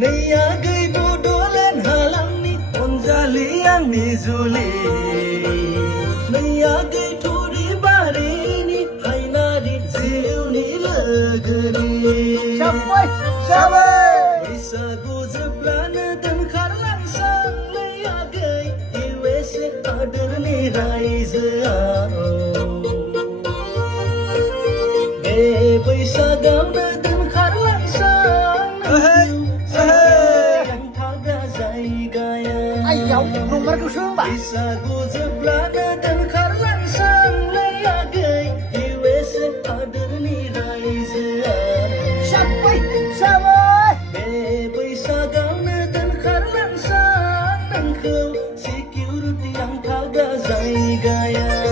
नैयागै बड'लेण्ड हालामनि अनजालि आंनि जुलि नैयागै थुरिबारिनि हायनारि जिउनि लोगोनि बैसागु जोबब्लानो दोनखारलांसां नैयागै USA हादोरनि रायजोआव बे बैसागावनो दोनखारलांसां बैसागु जोबब्लानो दोनखारलांसां नैयागै USA हादोरनि रायजोआव बे बैसागावनो दोनखारलांसां नोंखौ सिकिउरिटि आं थाग्रा जायगायाव